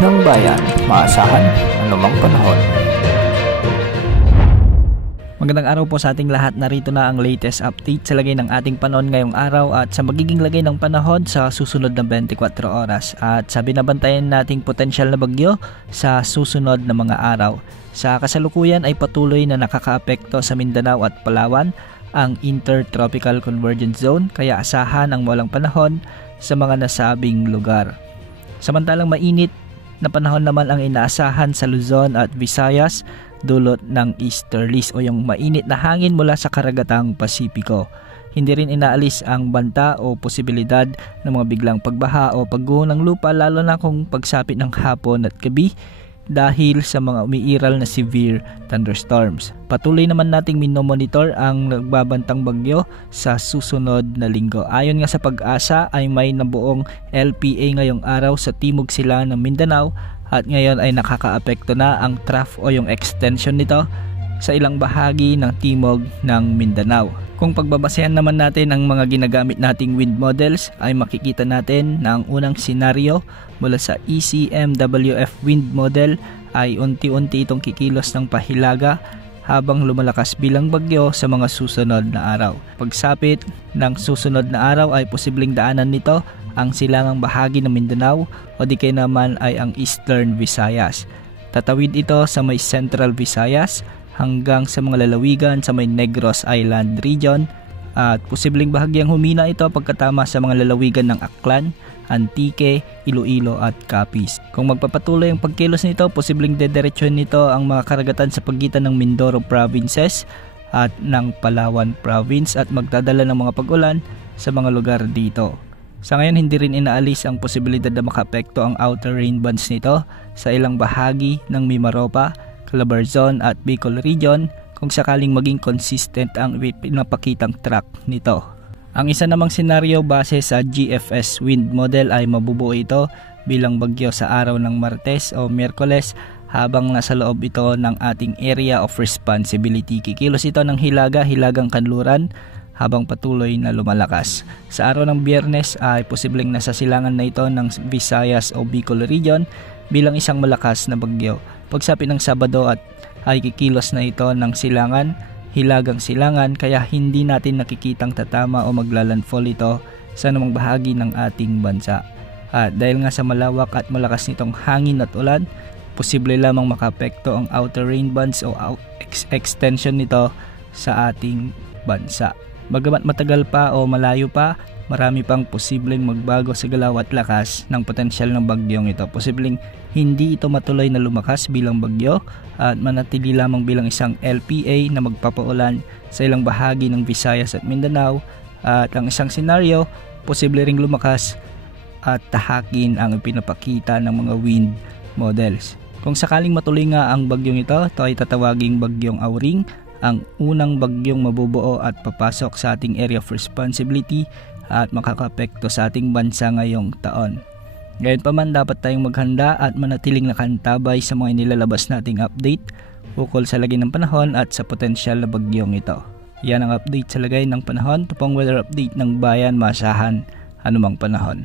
ng bayan, maasahan anumang panahon. Magandang araw po sa ating lahat. Narito na ang latest update sa lagay ng ating panahon ngayong araw at sa magiging lagay ng panahon sa susunod na 24 oras at sa binabantayan nating potensyal na bagyo sa susunod na mga araw. Sa kasalukuyan ay patuloy na nakakaapekto sa Mindanao at Palawan ang Intertropical Convergence Zone, kaya asahan ang walang panahon sa mga nasabing lugar. Samantalang mainit na panahon naman ang inaasahan sa Luzon at Visayas dulot ng easterlies o yung mainit na hangin mula sa karagatang Pasipiko. Hindi rin inaalis ang banta o posibilidad ng mga biglang pagbaha o pagguho ng lupa, lalo na kung pagsapit ng hapon at gabi dahil sa mga umiiral na severe thunderstorms. Patuloy naman nating minomonitor ang nagbabantang bagyo sa susunod na linggo. Ayon nga sa Pag-asa ay may nabuong LPA ngayong araw sa timog silangan ng Mindanao at ngayon ay nakakaapekto na ang trough o yung extension nito sa ilang bahagi ng timog ng Mindanao. Kung pagbabasehan naman natin ang mga ginagamit nating wind models ay makikita natin na ang unang senaryo mula sa ECMWF wind model ay unti-unti itong kikilos ng pahilaga habang lumalakas bilang bagyo sa mga susunod na araw. Pagsapit ng susunod na araw ay posibleng daanan nito ang silangang bahagi ng Mindanao o di kaya naman ay ang Eastern Visayas. Tatawid ito sa may Central Visayas hanggang sa mga lalawigan sa may Negros Island region at posibleng bahagyang humina ito pagkatama sa mga lalawigan ng Aklan, Antique, Iloilo at Capiz. Kung magpapatuloy ang pagkilos nito, posibleng dederetsyon nito ang mga karagatan sa pagitan ng Mindoro provinces at ng Palawan province at magdadala ng mga pag-ulan sa mga lugar dito. Sa ngayon, hindi rin inaalis ang posibilidad na makaapekto ang outer rain bands nito sa ilang bahagi ng Mimaropa, Calabarzon at Bicol region kung sakaling maging consistent ang pinapakitang track nito. Ang isa namang senaryo base sa GFS wind model ay mabubuo ito bilang bagyo sa araw ng Martes o Miyerkules habang nasa loob ito ng ating area of responsibility. Kikilos ito ng hilagang kanluran habang patuloy na lumalakas. Sa araw ng Biyernes ay posibleng nasa silangan na ito ng Visayas o Bicol region bilang isang malakas na bagyo. Pagsapit ng Sabado at ay kikilos na ito ng silangan, hilagang silangan, kaya hindi natin nakikitang tatama o maglalandfall ito sa anumang bahagi ng ating bansa. At dahil nga sa malawak at malakas nitong hangin at ulan, posible lamang makaapekto ang outer rain bands o extension nito sa ating bansa. Bagamat matagal pa o malayo pa, marami pang posibleng magbago sa galaw at lakas ng potensyal ng bagyong ito. Posibleng hindi ito matuloy na lumakas bilang bagyo at manatili lamang bilang isang LPA na magpapaulan sa ilang bahagi ng Visayas at Mindanao. At ang isang senaryo, posible ring lumakas at tahakin ang pinapakita ng mga wind models. Kung sakaling matuloy nga ang bagyong ito ay tatawaging bagyong Auring, ang unang bagyong mabubuo at papasok sa ating area of responsibility at makakaapekto sa ating bansa ngayong taon. Ngayon pa man, dapat tayong maghanda at manatiling nakantabay sa mga inilalabas nating update ukol sa lagay ng panahon at sa potensyal na bagyong ito. Yan ang update sa lagay ng panahon, tupong weather update ng bayan, maasahan anumang panahon.